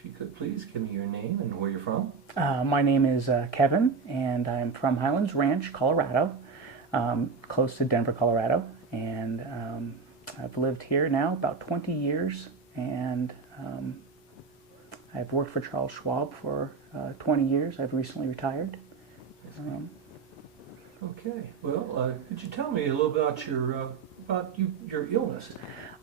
If you could please give me your name and where you're from. My name is Kevin, and I'm from Highlands Ranch, Colorado, close to Denver, Colorado. And I've lived here now about 20 years, and I've worked for Charles Schwab for 20 years. I've recently retired. Okay. Well, could you tell me a little about your illness?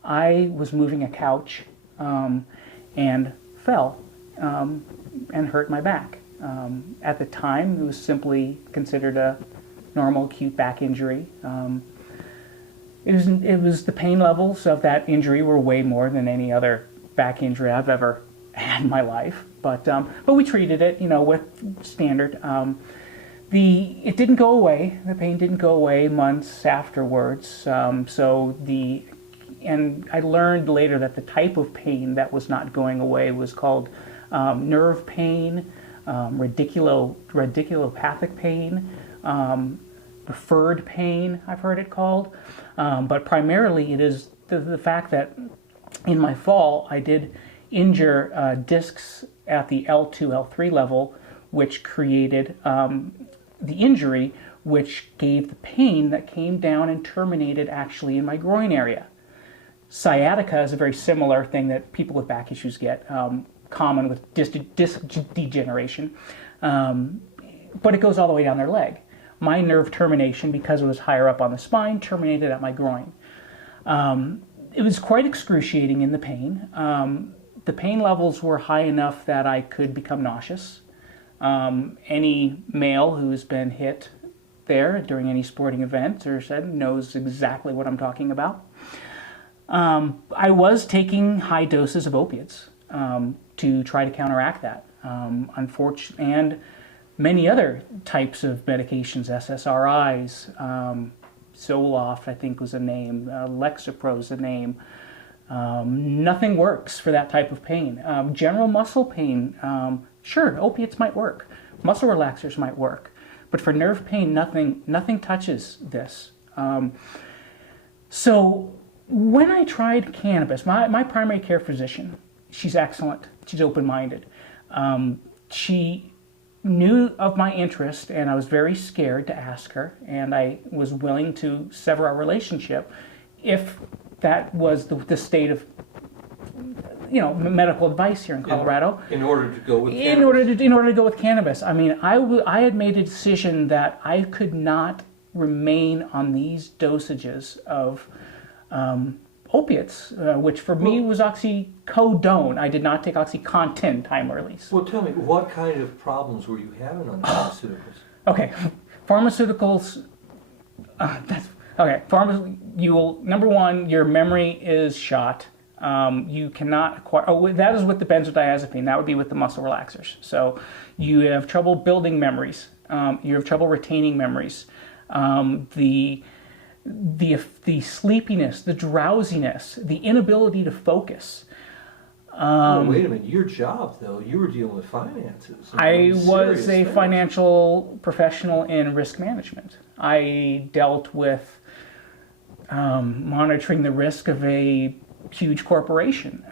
I was moving a couch and fell and hurt my back. At the time, it was simply considered a normal acute back injury. It was the pain levels of that injury were way more than any other back injury I've ever had in my life. But we treated it, with standard. It didn't go away. The pain didn't go away months afterwards. And I learned later that the type of pain that was not going away was called nerve pain, radiculopathic pain, deferred pain, I've heard it called. But primarily it is the fact that in my fall I did injure discs at the L2, L3 level, which created the injury, which gave the pain that came down and terminated actually in my groin area. Sciatica is a very similar thing that people with back issues get, common with disc degeneration, but it goes all the way down their leg. My nerve termination, because it was higher up on the spine, terminated at my groin. It was quite excruciating in the pain. The pain levels were high enough that I could become nauseous. Any male who's been hit there during any sporting event or said knows exactly what I'm talking about. I was taking high doses of opiates to try to counteract that. Unfortunately, and many other types of medications, SSRIs, Zoloft, I think was a name, Lexapro is a name. Nothing works for that type of pain. General muscle pain, sure, opiates might work. Muscle relaxers might work. But for nerve pain, nothing touches this. So when I tried cannabis, my primary care physician, she's excellent. She's open-minded. She knew of my interest, and I was very scared to ask her, and I was willing to sever our relationship if that was the state of medical advice here in Colorado. In order to go with cannabis? In order to go with cannabis. I mean, I had made a decision that I could not remain on these dosages of opiates, which for me was oxycodone. I did not take OxyContin time release. Well, tell me, what kind of problems were you having on the pharmaceuticals? Okay, pharmaceuticals. Number one, your memory is shot. You cannot acquire. Oh, that is with the benzodiazepine. That would be with the muscle relaxers. So you have trouble building memories. You have trouble retaining memories. The sleepiness, the drowsiness, the inability to focus. Wait a minute. Your job, though, you were dealing with finances. I was a financial professional in risk management. I dealt with monitoring the risk of a huge corporation.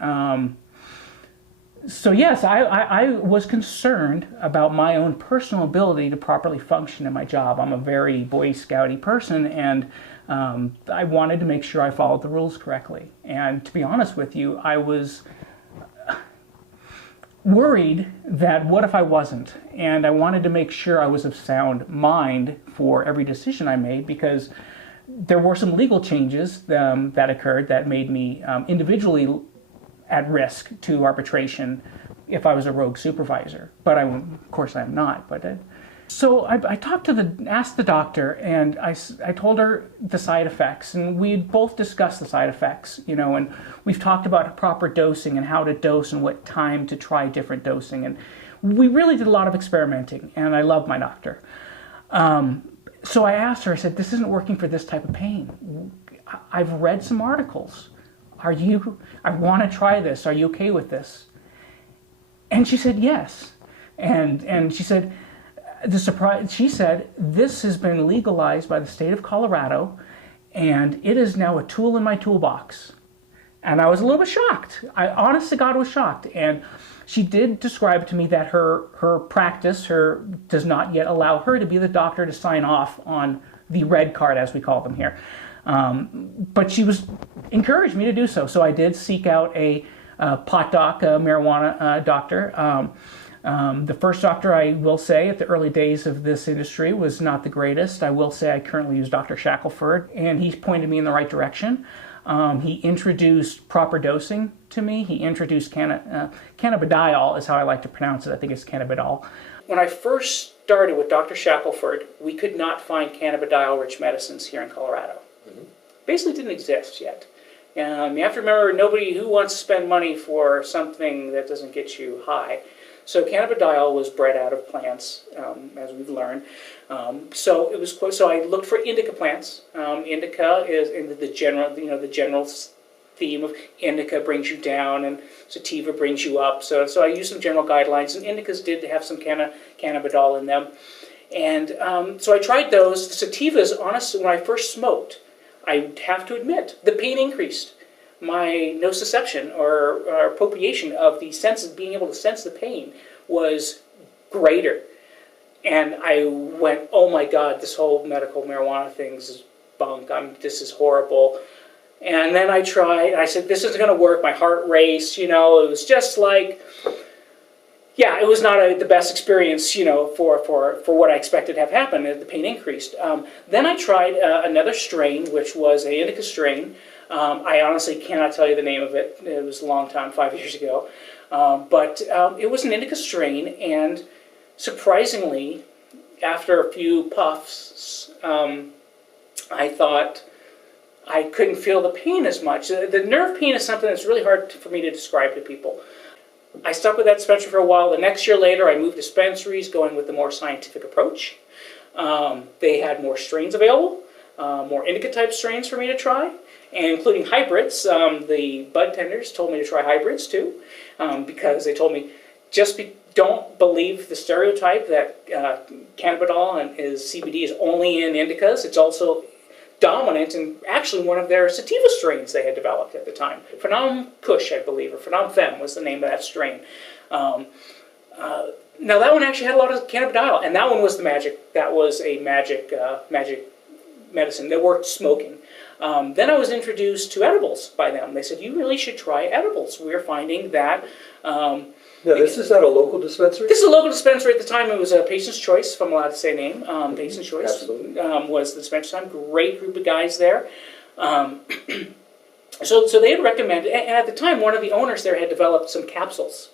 So yes, I was concerned about my own personal ability to properly function in my job. I'm a very Boy Scouty person, and I wanted to make sure I followed the rules correctly. And to be honest with you, I was worried that what if I wasn't? And I wanted to make sure I was of sound mind for every decision I made, because there were some legal changes that occurred that made me individually at risk to arbitration if I was a rogue supervisor. But of course I am not. So I asked the doctor, and I told her the side effects, and we both discussed the side effects, and we've talked about proper dosing and how to dose and what time to try different dosing, and we really did a lot of experimenting, and I love my doctor. So I asked her, I said, this isn't working for this type of pain. I've read some articles. I want to try this. Are you okay with this? And she said, yes. And she said, she said, this has been legalized by the state of Colorado, and it is now a tool in my toolbox. And I was a little bit shocked. I honest to God was shocked. And She did describe to me that her practice does not yet allow her to be the doctor to sign off on the red card, as we call them here. But she encouraged me to do so. So I did seek out a pot doc, a marijuana doctor. The first doctor, I will say, at the early days of this industry was not the greatest. I will say I currently use Dr. Shackelford, and he pointed me in the right direction. He introduced proper dosing to me. He introduced cannabidiol, is how I like to pronounce it. I think it's cannabidiol. When I first started with Dr. Shackelford, we could not find cannabidiol-rich medicines here in Colorado. Basically didn't exist yet. You have to remember, nobody who wants to spend money for something that doesn't get you high. So cannabidiol was bred out of plants, as we've learned. So I looked for indica plants. Indica is in the general, the general theme of indica brings you down and sativa brings you up. So I used some general guidelines, and indicas did have some cannabidiol in them. And so I tried those. The sativas, honestly, when I first smoked, I have to admit, the pain increased. My nociception or appropriation of the sense of being able to sense the pain was greater. And I went, oh my God, this whole medical marijuana thing is bunk. This is horrible. And then I tried, and I said, this isn't going to work. My heart raced, it was just like, yeah, it was not the best experience, for what I expected to have happened. The pain increased. Then I tried another strain, which was an indica strain. I honestly cannot tell you the name of it. It was a long time, 5 years ago. But it was an indica strain, and surprisingly, after a few puffs, I thought I couldn't feel the pain as much. The nerve pain is something that's really hard for me to describe to people. I stuck with that dispensary for a while. The next year later, I moved dispensaries, going with the more scientific approach. They had more strains available, more indica-type strains for me to try, and including hybrids. The bud tenders told me to try hybrids too, because they told me, don't believe the stereotype that cannabidiol and CBD is only in indicas. It's also dominant in actually one of their sativa strains they had developed at the time. Phenom Kush, I believe, or Phenom Fem was the name of that strain. Now that one actually had a lot of cannabidiol, and that one was the magic. That was a magic medicine that worked smoking. Then I was introduced to edibles by them. They said, you really should try edibles. We're finding that... Now, this is at a local dispensary? This is a local dispensary. At the time, it was a Patient's Choice, if I'm allowed to say a name. Patient's Choice was the dispensary time. Great group of guys there. So they had recommended, and at the time, one of the owners there had developed some capsules,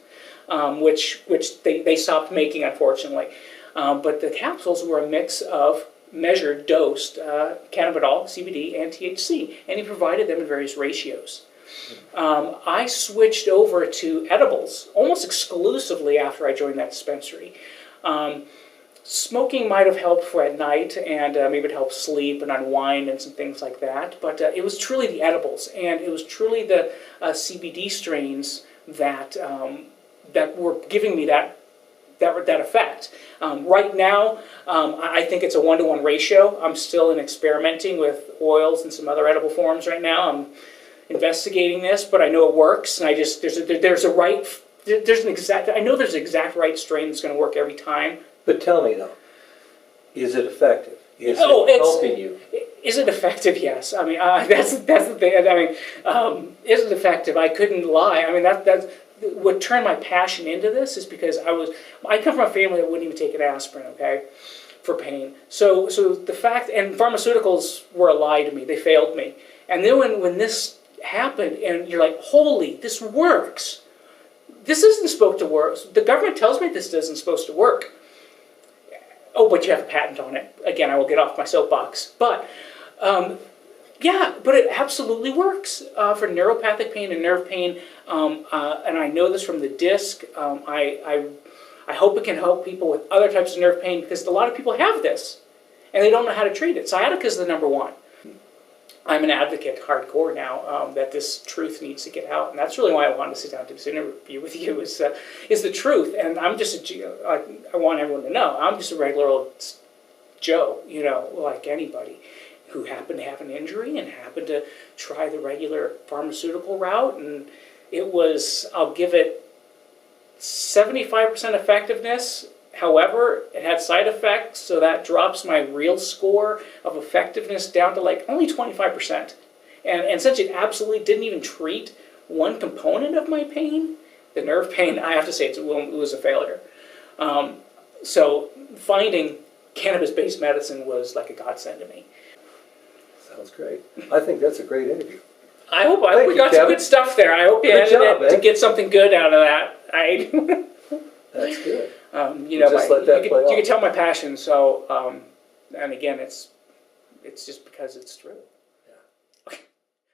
which they stopped making, unfortunately. But the capsules were a mix of measured, dosed cannabidiol, CBD, and THC, and he provided them in various ratios. I switched over to edibles almost exclusively after I joined that dispensary. Smoking might have helped for at night, and maybe it helped sleep and unwind and some things like that, but it was truly the edibles, and it was truly the CBD strains that were giving me that effect. Right now, I think it's a 1-to-1 ratio. I'm still in experimenting with oils and some other edible forms right now. I'm investigating this, but I know it works, and I know there's an exact right strain that's going to work every time. But tell me though, is it effective? Is it helping you? Is it effective? Yes. I mean, that's the thing. I mean, is it effective? I couldn't lie. I mean, that's what turned my passion into this is because I come from a family that wouldn't even take an aspirin, okay, for pain. So the fact, and pharmaceuticals were a lie to me. They failed me. And then when this happened, and you're like, holy, this works. This isn't supposed to work. The government tells me this isn't supposed to work. Oh, but you have a patent on it. Again, I will get off my soapbox. But, yeah, but it absolutely works for neuropathic pain and nerve pain. And I know this from the disc. I hope it can help people with other types of nerve pain because a lot of people have this, and they don't know how to treat it. Sciatica is the number one. I'm an advocate hardcore now that this truth needs to get out, and that's really why I wanted to sit down to this interview with you is the truth. And I'm just I want everyone to know I'm just a regular old Joe, like anybody who happened to have an injury and happened to try the regular pharmaceutical route, and it was, I'll give it 75% effectiveness. However, it had side effects, so that drops my real score of effectiveness down to like only 25%. And since it absolutely didn't even treat one component of my pain, the nerve pain, I have to say it was a failure. So finding cannabis-based medicine was like a godsend to me. Sounds great. I think that's a great interview. I hope Thank we you, got some Kevin. good stuff there. I hope you Good edited job, it to man. get something good out of that. That's good. You know, Just let that play you out. can tell my passion. So, and again, it's just because it's true.